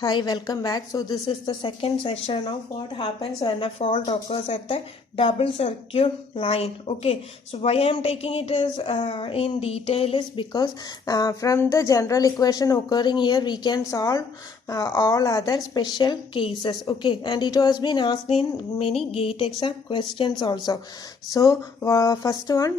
Hi, welcome back. So this is the second session of what happens when a fault occurs at the double circuit line. Okay, so why I am taking it as in detail is because from the general equation occurring here we can solve all other special cases. Okay, and it has been asked in many GATE exam questions also. So first one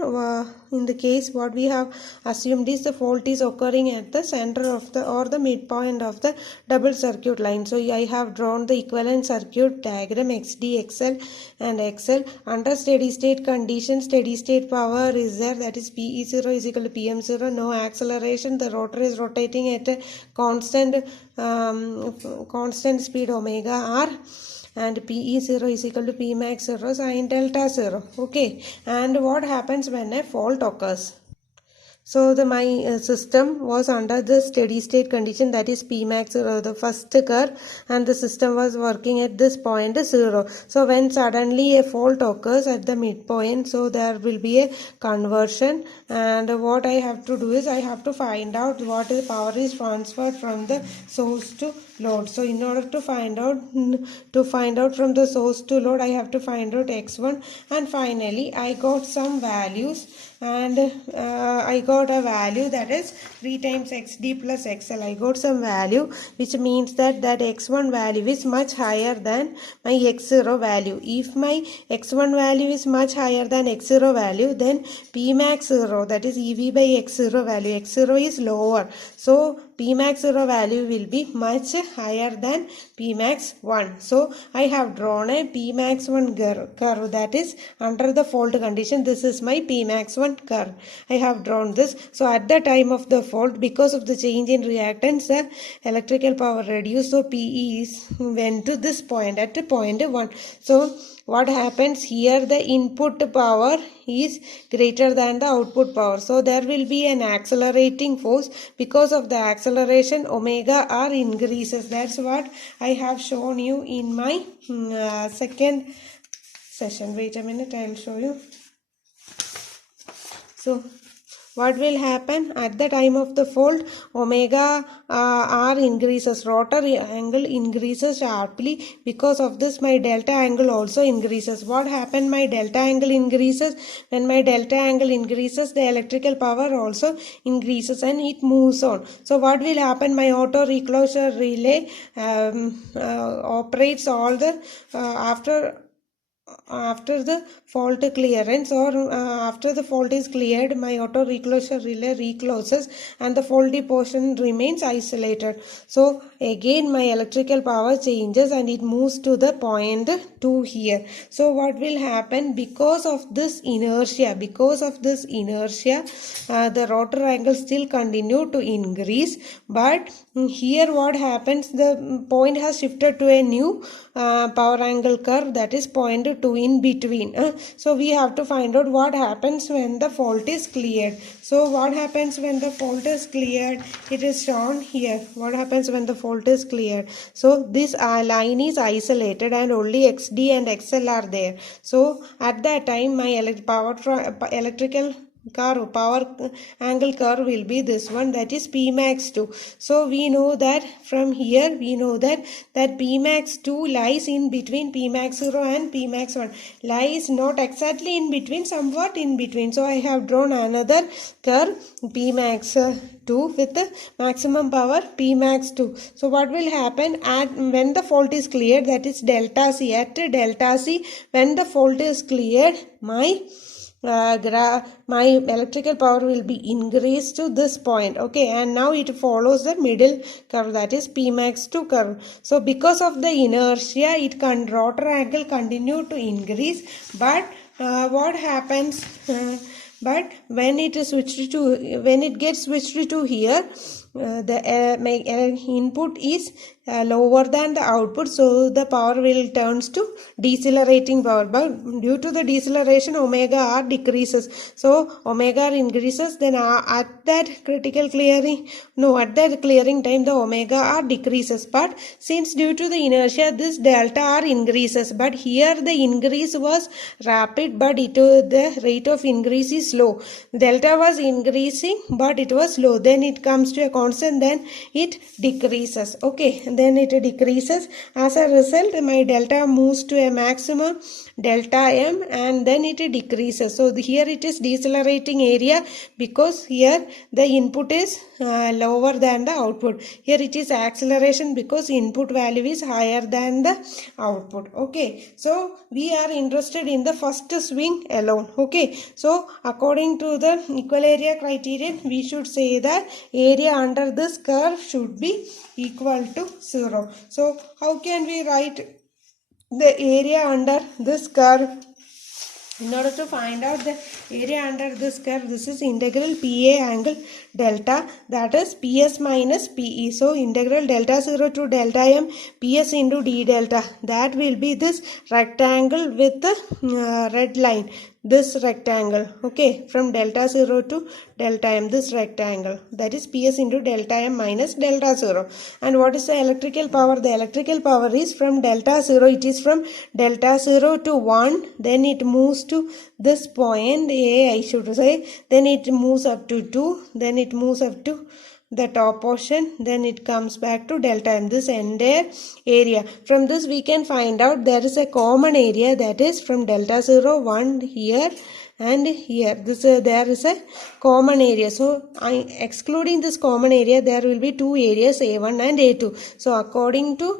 in the case what we have assumed is the fault is occurring at the center of the or the midpoint of the double circuit line. So I have drawn the equivalent circuit diagram XD, XL and XL. Under steady state condition, steady state power is there, that is PE0 is equal to PM0. No acceleration, the rotor is rotating at a constant speed omega r, and PE0 is equal to Pmax 0 sin delta 0. Okay, and what happens when a fault occurs? So my system was under the steady state condition, that is Pmax 0, the first curve, and the system was working at this point 0. So when suddenly a fault occurs at the midpoint, so there will be a conversion, and what I have to do is I have to find out what the power is transferred from the source to load. So in order to find out from the source to load, I have to find out x1, and finally I got some values, and I got a value that is 3 times xd plus xl. I got some value which means that x1 value is much higher than my x0 value. If my x1 value is much higher than x0 value, then Pmax 0, that is EV by x0 value, x0 is lower. So Pmax 0 value will be much higher than Pmax 1. So I have drawn a Pmax 1 curve, that is under the fault condition. This is my Pmax 1 curve. I have drawn this. So at the time of the fault, because of the change in reactance, the electrical power reduced. So PE went to this point at point 1. So what happens here, the input power is greater than the output power. So there will be an accelerating force. Because of the acceleration, omega r increases. That's what I have shown you in my second session. Wait a minute, I'll show you. So what will happen at the time of the fault? Omega r increases, rotor angle increases sharply. Because of this, my delta angle also increases. What happened? My delta angle increases. When my delta angle increases, the electrical power also increases and it moves on. So what will happen? My auto reclosure relay operates all the after the fault clearance, or after the fault is cleared, my auto reclosure relay recloses and the faulty portion remains isolated. So again my electrical power changes and it moves to the point 2 here. So what will happen? Because of this inertia, the rotor angle still continue to increase, but here what happens, the point has shifted to a new power angle curve, that is point 2 in between. So we have to find out what happens when the fault is cleared. So what happens when the fault is cleared? It is shown here. What happens when the fault is cleared? So this line is isolated and only XD and XL are there. So at that time my electrical power angle curve will be this one, that is Pmax 2. So we know that from here that Pmax 2 lies in between Pmax 0 and Pmax 1, lies not exactly in between, somewhat in between. So I have drawn another curve Pmax 2 with the maximum power Pmax 2. So what will happen when the fault is cleared, that is delta C. At delta C, when the fault is cleared, my electrical power will be increased to this point. Okay, and now it follows the middle curve, that is Pmax 2 curve. So because of the inertia, rotor angle continue to increase, but what happens? But when it gets switched to here, the input is lower than the output, so the power will turns to decelerating power. But due to the deceleration, omega r decreases. So omega r increases, then at that clearing time the omega r decreases. But since due to the inertia this delta r increases, but here the increase was rapid, but the rate of increase is slow. Delta was increasing but it was slow. Then it comes to a constant, then it decreases. Okay, then it decreases. As a result, my delta moves to a maximum delta m, and then it decreases. So here it is decelerating area, because here the input is lower than the output. Here it is acceleration, because input value is higher than the output. Okay, so we are interested in the first swing alone. Okay, so according to the equal area criterion, we should say that area under this curve should be equal to 0. So how can we write the area under this curve? In order to find out the area under this curve, this is integral PA angle delta, that is PS minus PE. So integral delta 0 to delta m PS into d delta, that will be this rectangle with the red line, this rectangle. Okay, from delta 0 to delta m, this rectangle, that is PS into delta m minus delta 0. And what is the electrical power? The electrical power is from delta 0, it is from delta 0 to 1, then it moves to this point A, I should say, then it moves up to 2, then it moves up to the top portion, then it comes back to delta m, this entire area. From this we can find out there is a common area, that is from delta 0, 1 here and here. This there is a common area. So excluding this common area, there will be two areas, A1 and A2. So according to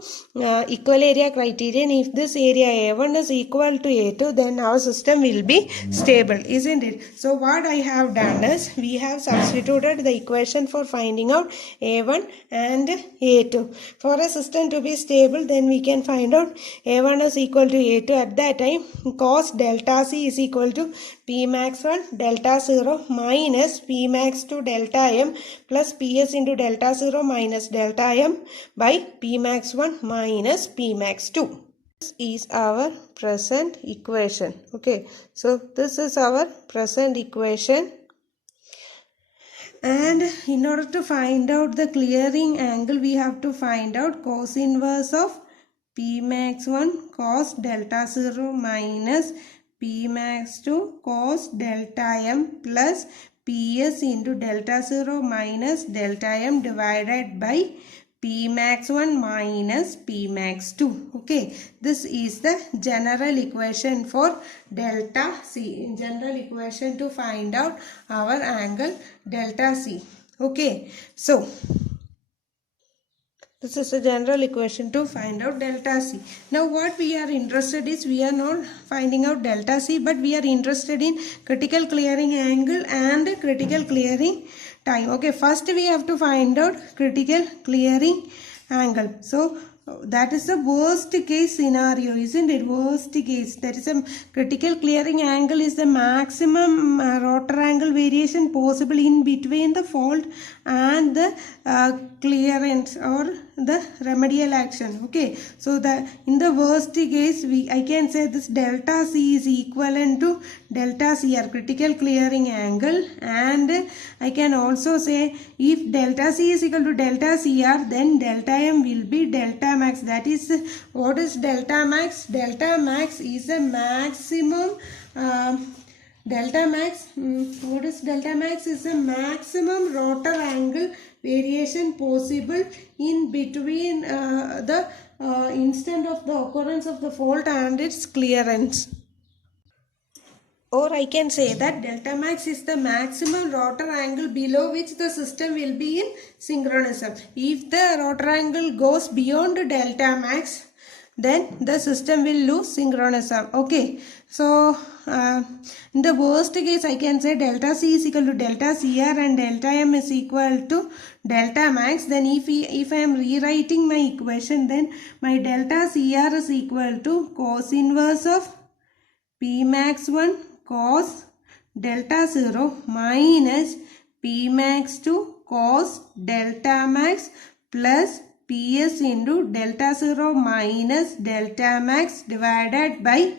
equal area criterion, if this area A1 is equal to A2, then our system will be stable, isn't it? So what I have done is, we have substituted the equation for finding out A1 and A2. For a system to be stable, then we can find out A1 is equal to A2. At that time, cos delta C is equal to P max 1 delta 0 minus P max 2 delta m plus PS into delta 0 minus delta m by P max 1 minus P max 2. This is our present equation. Okay, so this is our present equation. And in order to find out the clearing angle, we have to find out cos inverse of P max 1 cos delta 0 minus P max 2 cos delta m plus PS into delta 0 minus delta m divided by P max 1 minus P max 2. Okay, this is the general equation for delta C. General equation to find out our angle delta C. Okay, so this is a general equation to find out delta C. Now what we are interested is, we are not finding out delta C, but we are interested in critical clearing angle and critical clearing time. Okay, first we have to find out critical clearing angle. So that is the worst case scenario, isn't it? Worst case, that is a critical clearing angle is the maximum rotor angle variation possible in between the fault and the clearance or the remedial action. Okay, so in the worst case, I can say this delta C is equivalent to delta CR, critical clearing angle, and I can also say if delta C is equal to delta CR, then delta M will be delta max. That is, what is delta max? Delta max is a maximum delta max, what is delta max? Is a maximum rotor angle variation possible in between the instant of the occurrence of the fault and its clearance. Or I can say that delta max is the maximum rotor angle below which the system will be in synchronism. If the rotor angle goes beyond delta max, then the system will lose synchronism. Okay, so in the worst case, I can say delta C is equal to delta CR and delta M is equal to delta max. Then if I am rewriting my equation, then my delta CR is equal to cos inverse of P max 1 cos delta 0 minus P max 2 cos delta max plus PS into delta 0 minus delta max divided by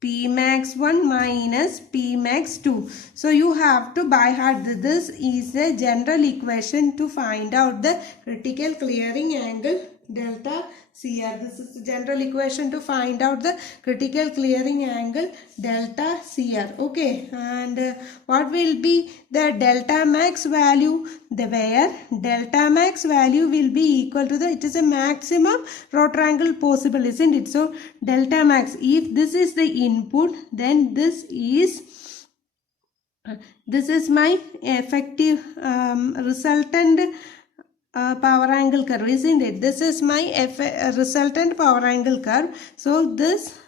P max 1 minus P max 2. So you have to by heart. This is a general equation to find out the critical clearing angle delta CR. This is the general equation to find out the critical clearing angle delta CR. Okay, and what will be the delta max value? Where delta max value will be equal to it is a maximum rotor angle possible, isn't it? So delta max, if this is the input, then this is my effective resultant power angle curve, isn't it? This is my resultant power angle curve. So this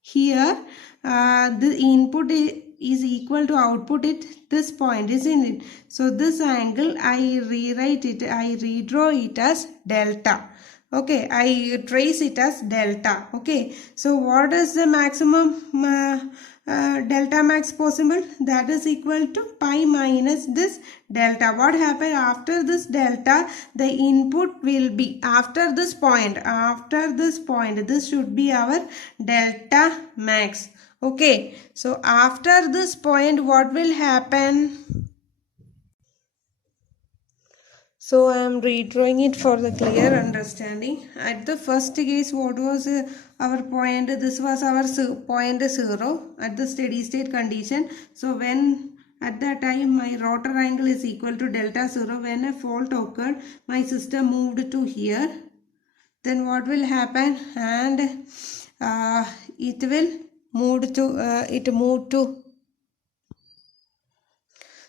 here the input is equal to output at this point, isn't it? So this angle I redraw it as delta. Okay, I trace it as delta. Okay, so what is the maximum delta max possible? That is equal to pi minus this delta. What happened after this delta? The input will be after this point. This should be our delta max. Okay, so after this point, what will happen? So I am redrawing it for the clear understanding. At the first case, what was our point? This was our point 0 at the steady state condition. So when at that time my rotor angle is equal to delta 0, when a fault occurred, my system moved to here. Then what will happen? And it will move to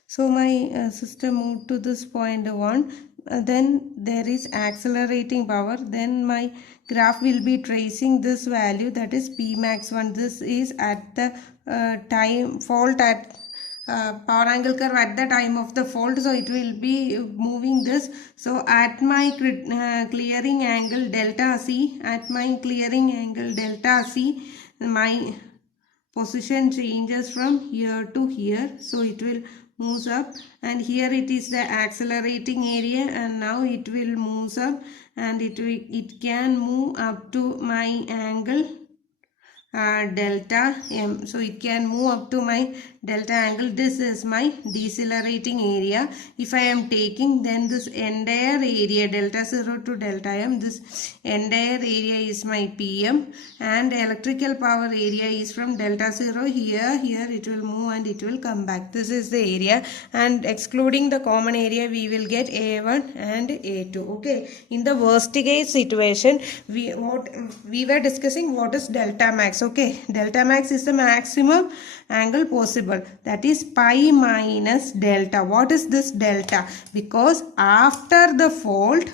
so my system moved to this point 1. Then there is accelerating power. Then my graph will be tracing this value, that is P max 1. This is at the time fault at power angle curve at the time of the fault. So it will be moving this. So at my clearing angle delta C, my position changes from here to here. So it will moves up, and here it is the accelerating area, and now it will moves up, and it can move up to my angle delta M. So it can move up to my delta angle. This is my decelerating area. If I am taking, then this entire area delta 0 to delta M, this entire area is my PM, and electrical power area is from delta 0 here it will move and it will come back. This is the area, and excluding the common area we will get A1 and A2. Okay, in the worst case situation we were discussing what is delta max. Okay, delta max is the maximum angle possible, that is pi minus delta. What is this delta? Because after the fault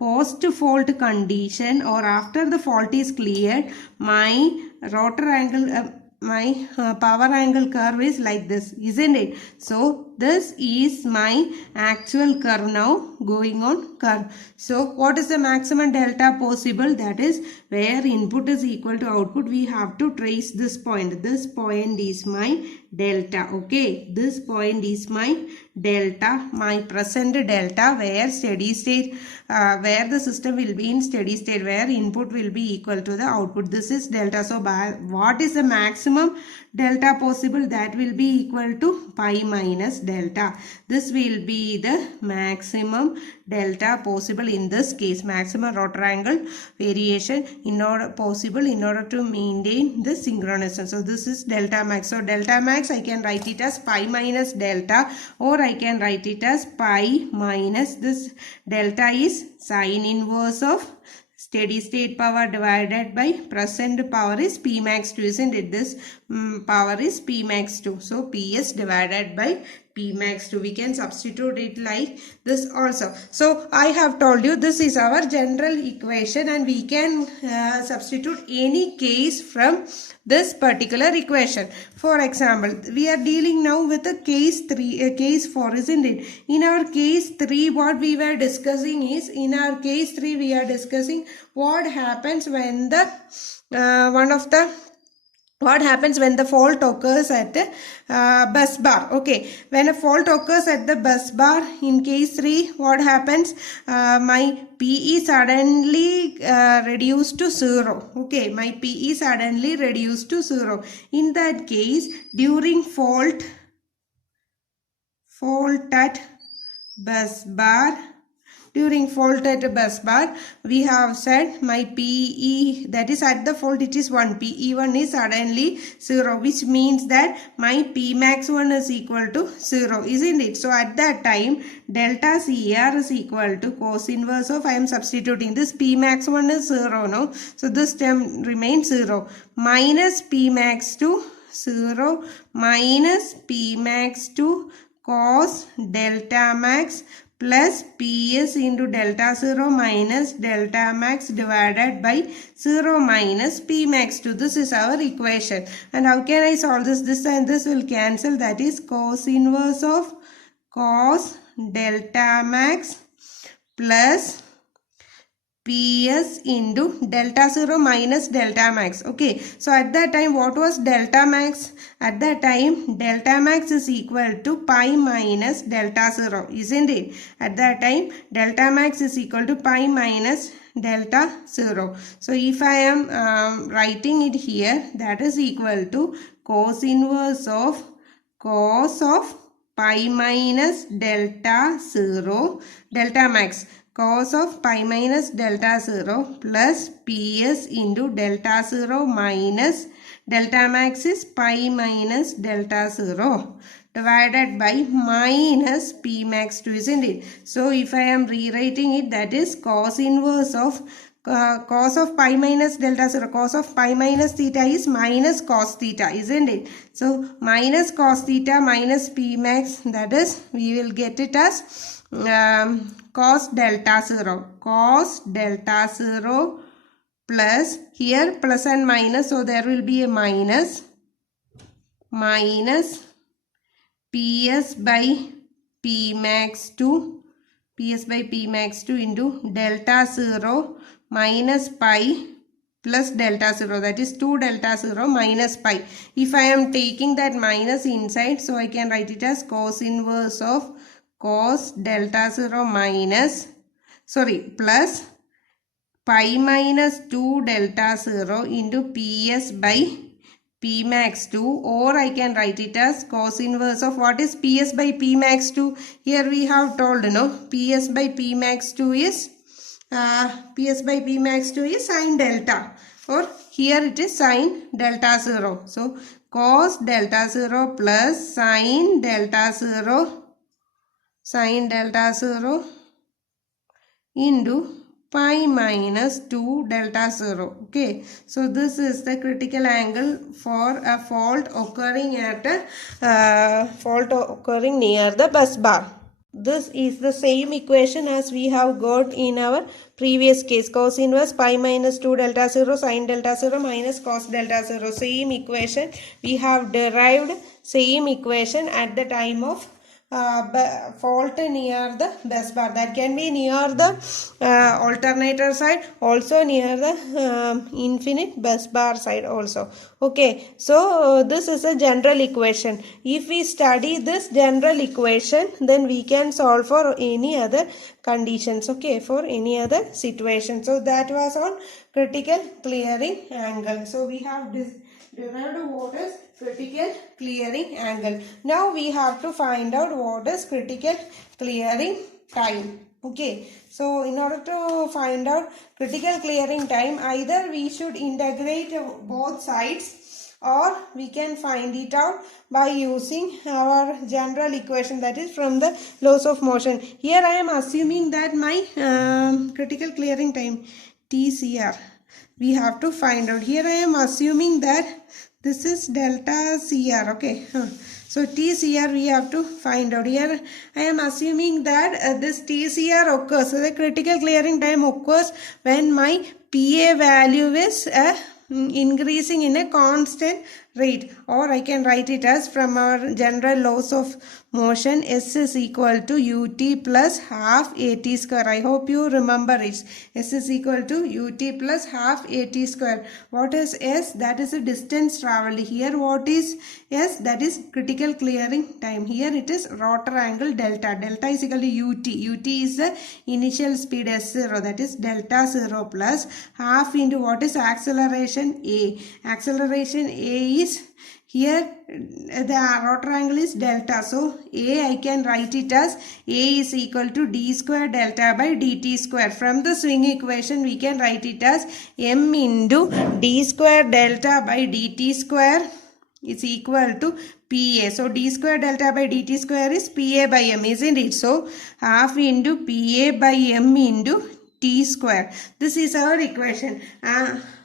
post fault condition, or after the fault is cleared, my rotor angle my power angle curve is like this, isn't it? So this is my actual curve now, going on curve. So what is the maximum delta possible? That is where input is equal to output, we have to trace this point. This point is my delta. Okay, this point is my delta, my present delta, where steady state, where the system will be in steady state, where input will be equal to the output. This is delta. So what is the maximum delta possible? That will be equal to pi minus delta. This will be the maximum delta possible in this case, maximum rotor angle variation in order to maintain the synchronization. So this is delta max. So delta max, I can write it as pi minus delta, or I can write it as pi minus this delta is sine inverse of steady state power divided by present power is P max 2, isn't it? This power is P max 2. So PS divided by P max 2. We can substitute it like this also. So I have told you this is our general equation, and we can substitute any case from this particular equation. For example, we are dealing now with a case 4, isn't it? In our case 3, what we were discussing is, we are discussing what happens when the what happens when the fault occurs at bus bar. Okay, when a fault occurs at the bus bar in case 3, what happens? My PE suddenly reduced to 0. Okay, my PE suddenly reduced to 0. In that case, during fault at bus bar, during fault at bus bar, we have said my PE, that is at the fault it is 1, PE1 is suddenly 0, which means that my Pmax1 is equal to 0, isn't it? So at that time, delta CR is equal to cos inverse of, I am substituting this, Pmax1 is 0, no? So this term remains 0, minus Pmax2 0 minus Pmax2 cos delta max plus Ps into delta 0 minus delta max divided by 0 minus Pmax2. This is our equation. And how can I solve this? This and this will cancel. That is cos inverse of cos delta max plus Ps into delta 0 minus delta max. Okay, so at that time what was delta max? At that time delta max is equal to pi minus delta 0, isn't it? At that time delta max is equal to pi minus delta 0. So if I am writing it here, that is equal to cos inverse of cos of pi minus delta 0 delta max, cos of pi minus delta 0 plus Ps into delta 0 minus delta max is pi minus delta 0 divided by minus Pmax2, isn't it? So if I am rewriting it, that is cos inverse of cos of pi minus delta 0, cos of pi minus theta is minus cos theta, isn't it? So minus cos theta minus Pmax, that is we will get it as cos delta 0 plus, here plus and minus, so there will be a minus Ps by Pmax2 into delta 0 minus pi plus delta 0, that is 2 delta 0 minus pi. If I am taking that minus inside, so I can write it as cos inverse of cos delta 0 plus pi minus 2 delta 0 into Ps by Pmax2, or I can write it as cos inverse of, what is Ps by Pmax2? Here we have told, no, Ps by Pmax2 is sin delta, or here it is sin delta 0. So cos delta 0 plus sin delta 0 into pi minus 2 delta 0. Okay, so this is the critical angle for a fault occurring at near the bus bar. This is the same equation as we have got in our previous case, cos inverse pi minus 2 delta 0 sin delta 0 minus cos delta 0. Same equation we have derived, same equation at the time of fault near the bus bar. That can be near the alternator side, also near the infinite bus bar side also. Okay, so this is a general equation. If we study this general equation, then we can solve for any other conditions, okay, for any other situation. So that was on critical clearing angle. So we have this derived what is critical clearing angle. Now we have to find out what is critical clearing time. Okay, so in order to find out critical clearing time, either we should integrate both sides, or we can find it out by using our general equation, that is from the laws of motion. Here I am assuming that my critical clearing time TCR we have to find out. Here I am assuming that this is delta CR. Okay, so TCR we have to find out. Here I am assuming that this TCR occurs, so the critical clearing time occurs when my PA value is increasing in a constant rate, or I can write it as from our general laws of motion, S is equal to ut plus half at square. I hope you remember it. S is equal to ut plus half at square. What is S? That is a distance traveled. Here what is S? That is critical clearing time. Here it is rotor angle delta. Delta is equal to ut. Ut is the initial speed S0, that is delta 0 plus half into what is acceleration A. Acceleration A is Here the rotor angle is delta. So A, I can write it as A is equal to d square delta by dt square. From the swing equation we can write it as m into d square delta by dt square is equal to PA. So d square delta by dt square is PA by m, isn't it? So half into PA by m into t square. This is our equation.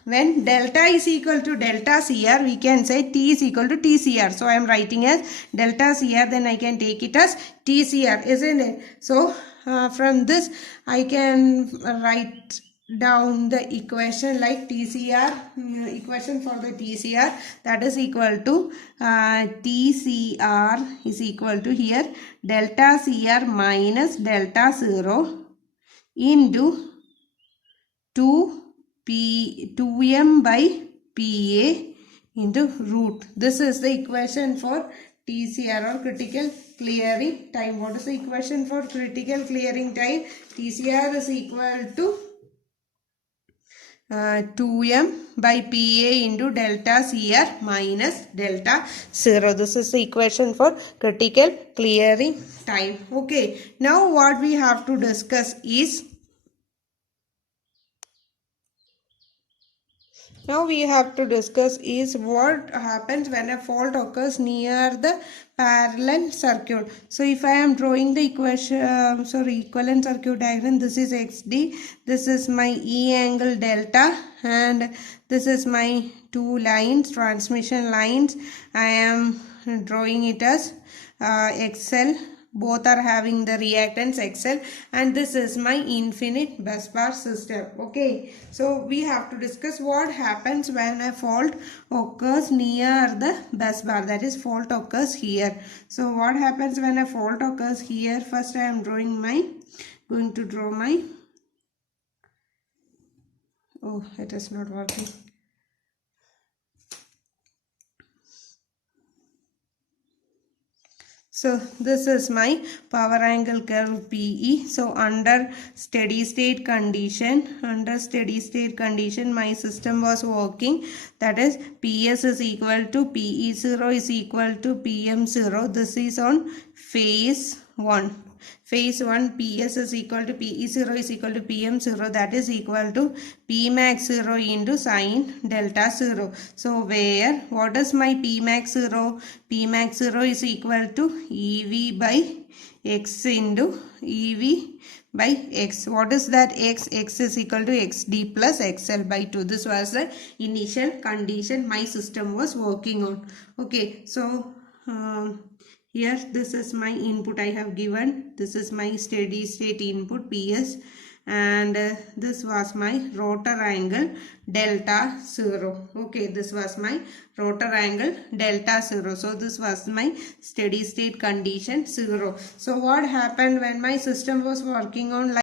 When delta is equal to delta CR, we can say T is equal to TCR. So I am writing as delta CR, then I can take it as TCR, isn't it? So from this I can write down the equation like TCR, equation for the TCR, that is equal to TCR is equal to here delta CR minus delta 0 into 2m by PA into root. This is the equation for TCR or critical clearing time. What is the equation for critical clearing time? TCR is equal to 2m by PA into delta CR minus delta 0. This is the equation for critical clearing time. Okay. Now what we have to discuss is what happens when a fault occurs near the parallel circuit. So if I am drawing the equivalent circuit diagram, this is XD, this is my E angle delta, and this is my two lines, transmission lines. I am drawing it as XL. Both are having the reactance XL, and this is my infinite bus bar system. Okay, so we have to discuss what happens when a fault occurs near the bus bar, that is fault occurs here. So what happens when a fault occurs here? First I am going to draw my, oh, it is not working. So this is my power angle curve PE. So under steady state condition, my system was working. That is PS is equal to PE0 is equal to PM0. This is on phase 1. Phase 1, PS is equal to PE0 is equal to PM0, that is equal to Pmax0 into sine delta 0. So where, what is my Pmax0? Pmax0 is equal to EV by X into EV by X. What is that X? X is equal to XD plus XL by 2. This was the initial condition my system was working on. Okay, so here this is my input I have given. This is my steady state input PS, and this was my rotor angle delta 0. Okay, this was my rotor angle delta 0. So this was my steady state condition 0. So what happened when my system was working on